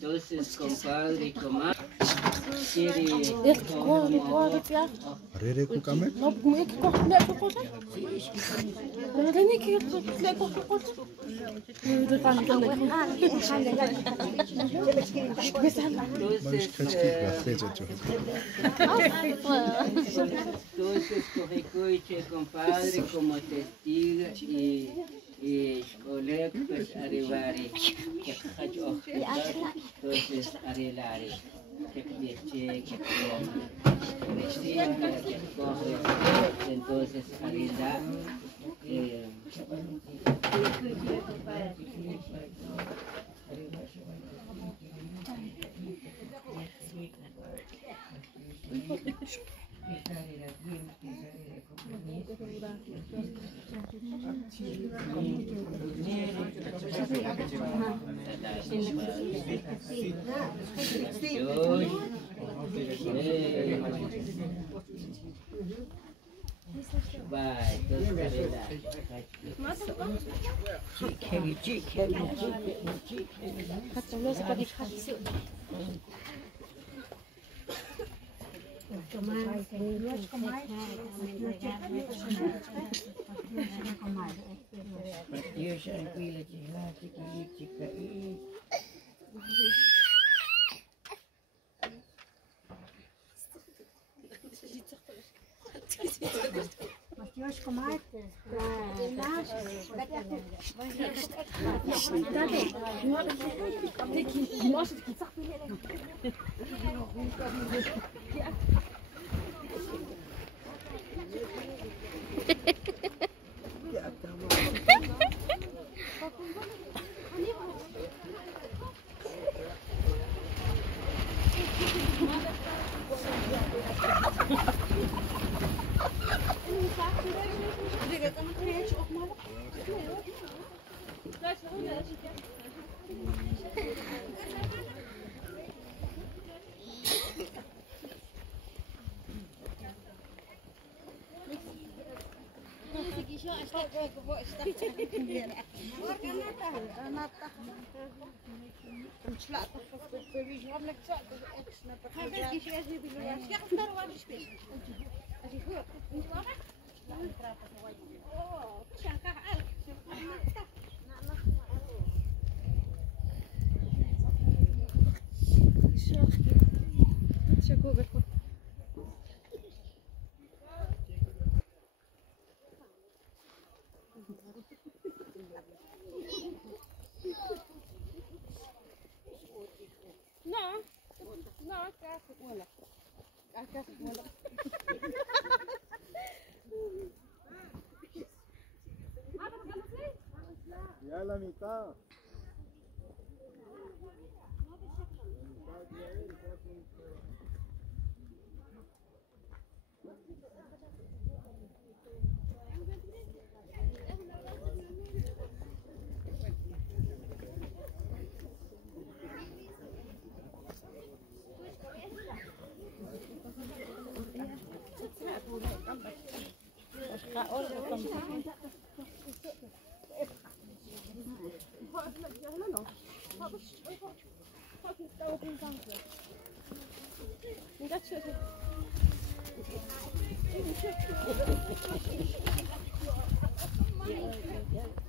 Entonces, compadre y comadre, quiere Rere ku kame? No, moet ik kocht net verkocht. Dat denk ik hier lekker verkocht. Dat kan ik dan niet. entonces, Cojicoche, compadre, como testigo y colega, pues arribare, entonces arreglare, que entonces arreglar. Vai, Još komate, Ya la mitad. Ja.